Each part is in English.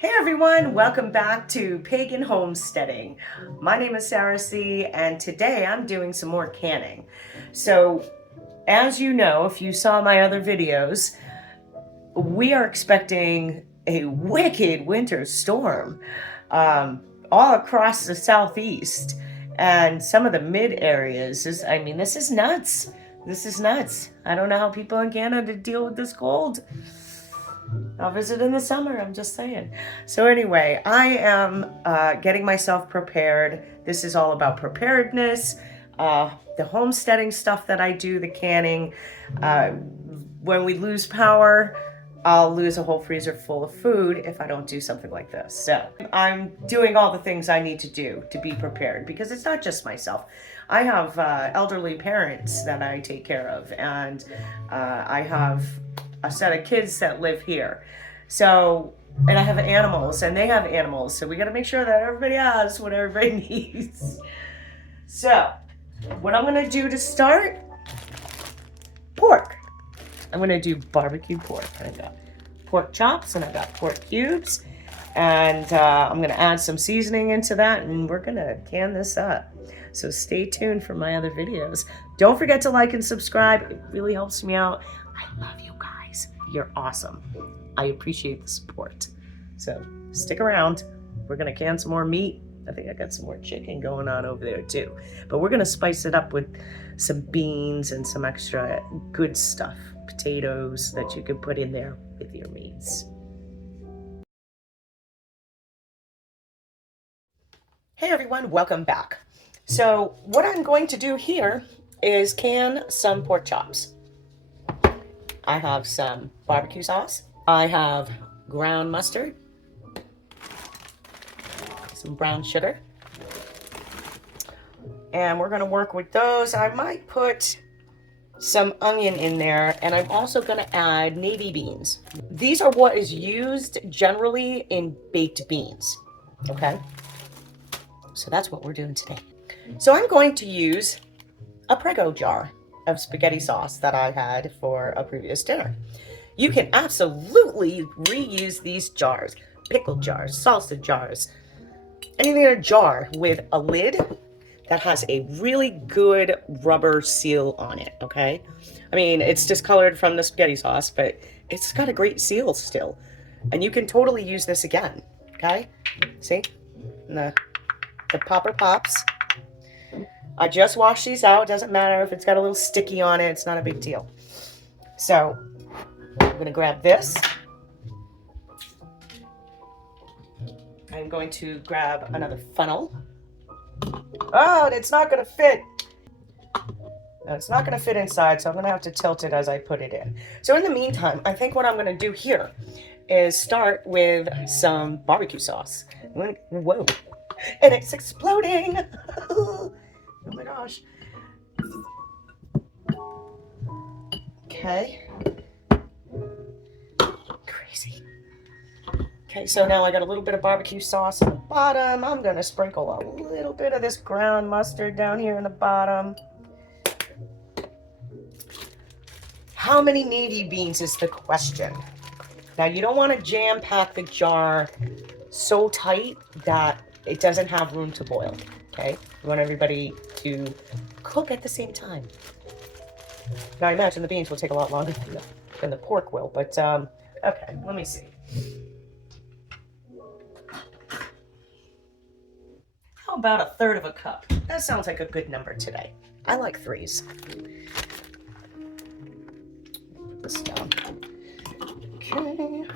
Hey everyone, welcome back to Pagan Homesteading. My name is Sarah C, and today I'm doing some more canning. So, as you know, if you saw my other videos, we are expecting a wicked winter storm all across the southeast and some of the mid areas. This is nuts. This is nuts. I don't know how people in Canada deal with this cold. I'll visit in the summer, I'm just saying. So anyway, I am getting myself prepared. This is all about preparedness, the homesteading stuff that I do, the canning. When we lose power, I'll lose a whole freezer full of food if I don't do something like this. So I'm doing all the things I need to do to be prepared, because it's not just myself. I have elderly parents that I take care of, and I have a set of kids that live here. So, and I have animals and they have animals. So we got to make sure that everybody has what everybody needs. So, what I'm going to do to start, pork. I'm going to do barbecue pork. I got pork chops and I got pork cubes. And I'm going to add some seasoning into that, and we're going to can this up. So stay tuned for my other videos. Don't forget to like and subscribe. It really helps me out. I love you guys. You're awesome. I appreciate the support. So stick around. We're going to can some more meat. I think I got some more chicken going on over there too. But we're going to spice it up with some beans and some extra good stuff. Potatoes that you can put in there with your meats. Hey everyone, welcome back. So what I'm going to do here is can some pork chops. I have some barbecue sauce. I have ground mustard, some brown sugar, and we're going to work with those. I might put some onion in there, and I'm also going to add navy beans. These are what is used generally in baked beans, okay? So that's what we're doing today. So I'm going to use a Prego jar of spaghetti sauce that I had for a previous dinner. You can absolutely reuse these jars, pickle jars, salsa jars, anything in a jar with a lid that has a really good rubber seal on it, okay? I mean, it's discolored from the spaghetti sauce, but it's got a great seal still. And you can totally use this again, okay? See? And the popper pops. I just washed these out. It doesn't matter if it's got a little sticky on it. It's not a big deal. So I'm going to grab this. I'm going to grab another funnel. Oh, it's not going to fit. No, it's not going to fit inside, so I'm going to have to tilt it as I put it in. So in the meantime, I think what I'm going to do here is start with some barbecue sauce. Whoa. And it's exploding. Oh my gosh. Okay. Crazy. Okay, so now I got a little bit of barbecue sauce on the bottom. I'm going to sprinkle a little bit of this ground mustard down here in the bottom. How many navy beans is the question? Now, you don't want to jam-pack the jar so tight that it doesn't have room to boil, okay? You want everybody to cook at the same time. Now, I imagine the beans will take a lot longer than the pork will, but, okay, let me see. How about a third of a cup? That sounds like a good number today. I like threes. Put this down. Okay.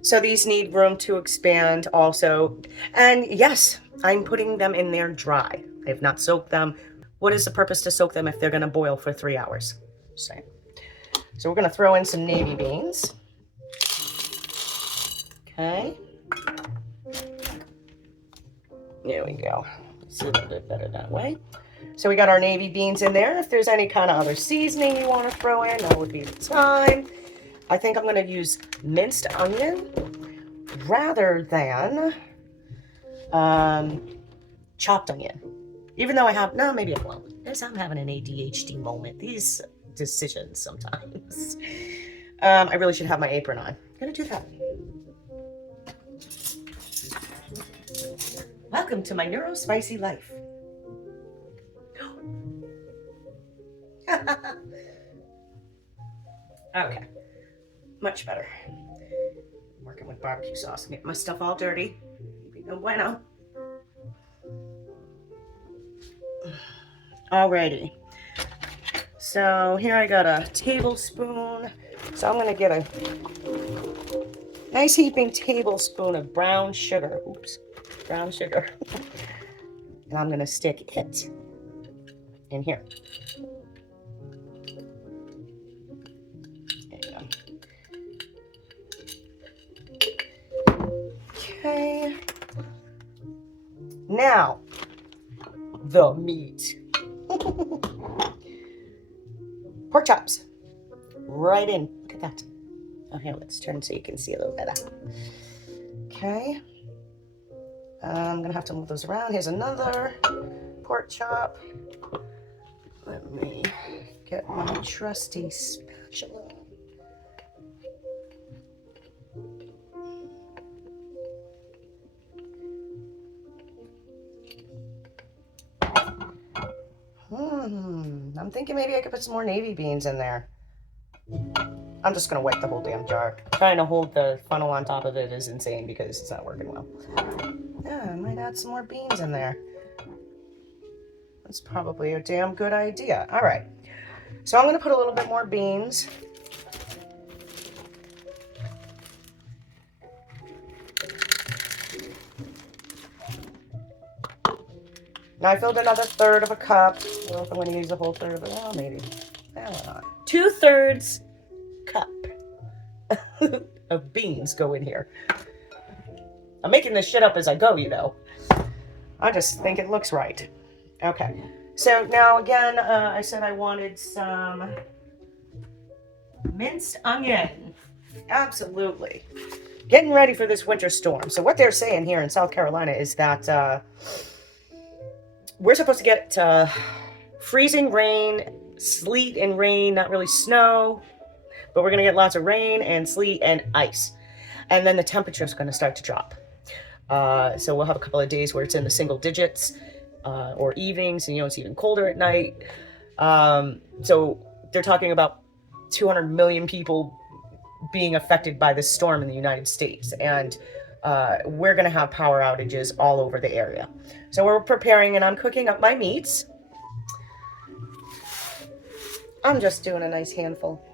So these need room to expand also. And yes, I'm putting them in there dry. I have not soaked them. What is the purpose to soak them if they're going to boil for 3 hours? So we're going to throw in some navy beans. Okay. There we go. It's a little bit better that way. So we got our navy beans in there. If there's any kind of other seasoning you want to throw in, that would be the time. I think I'm going to use minced onion rather than chopped onion. Even though I have, no, maybe I won't. I'm having an ADHD moment. These decisions sometimes. I really should have my apron on. I'm gonna do that. Welcome to my Neuro-Spicy life. Okay, much better. Working with barbecue sauce. Get my stuff all dirty. No bueno. Alrighty. So here I got a tablespoon. So I'm gonna get a nice heaping tablespoon of brown sugar. Oops, brown sugar. And I'm gonna stick it in here. There you go. Okay. Now, the meat. Pork chops. Right in. Look at that. Oh, here, let's turn so you can see a little better. Okay. I'm going to have to move those around. Here's another pork chop. Let me get my trusty spatula. I'm thinking maybe I could put some more navy beans in there. I'm just going to wipe the whole damn jar. Trying to hold the funnel on top of it is insane because it's not working well. Yeah, I might add some more beans in there. That's probably a damn good idea. All right. So I'm going to put a little bit more beans. Now I filled another third of a cup. I don't know if I'm going to use the whole third of it. Well, maybe. Why not? 2/3 cup of beans go in here. I'm making this shit up as I go, you know. I just think it looks right. Okay. So now again, I said I wanted some minced onion. Absolutely. Getting ready for this winter storm. So what they're saying here in South Carolina is that we're supposed to get freezing rain, sleet and rain, not really snow, but we're going to get lots of rain and sleet and ice. And then the temperature is going to start to drop. So we'll have a couple of days where it's in the single digits or evenings, and it's even colder at night. So they're talking about 200 million people being affected by this storm in the United States. And we're going to have power outages all over the area. So we're preparing, and I'm cooking up my meats. I'm just doing a nice handful.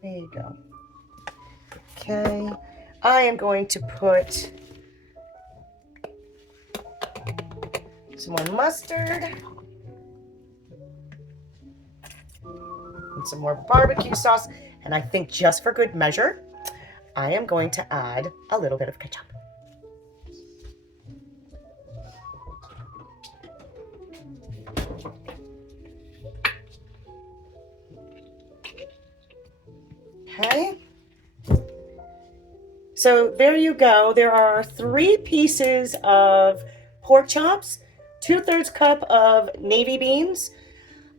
There you go. Okay. I am going to put some more mustard and some more barbecue sauce. And I think just for good measure, I am going to add a little bit of ketchup. Okay. So there you go. There are 3 pieces of pork chops, 2/3 cup of navy beans.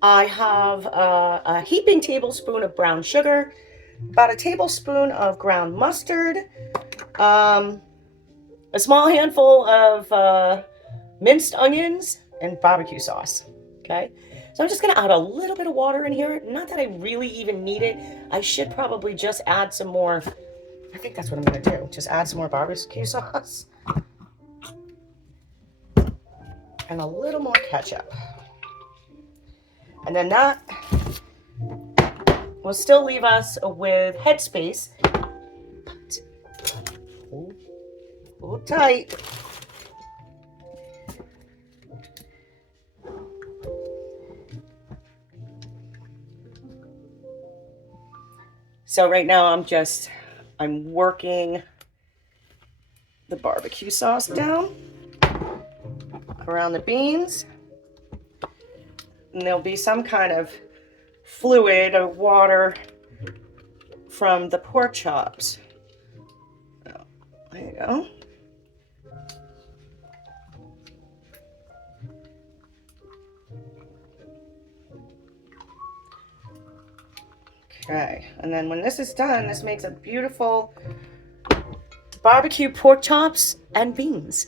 I have a heaping tablespoon of brown sugar, about a tablespoon of ground mustard, a small handful of minced onions, and barbecue sauce. Okay. So I'm just going to add a little bit of water in here. Not that I really even need it. I should probably just add some more. I think that's what I'm going to do. Just add some more barbecue sauce. And a little more ketchup. And then that will still leave us with headspace. But hold tight. So right now I'm working the barbecue sauce down around the beans. And there'll be some kind of fluid or water from the pork chops. Oh, there you go. Okay, and then when this is done, this makes a beautiful barbecue pork chops and beans.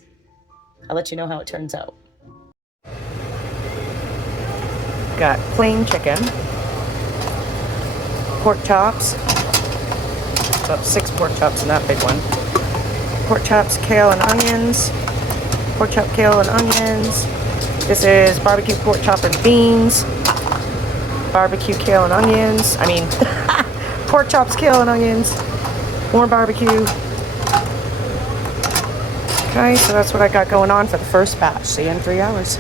I'll let you know how it turns out. Got plain chicken, pork chops, about 6 pork chops in that big one. Pork chops, kale and onions, pork chop, kale and onions. This is barbecue pork chop and beans, barbecue, kale and onions. I mean, pork chops, kale and onions, more barbecue. Okay, so that's what I got going on for the first batch. See you in 3 hours.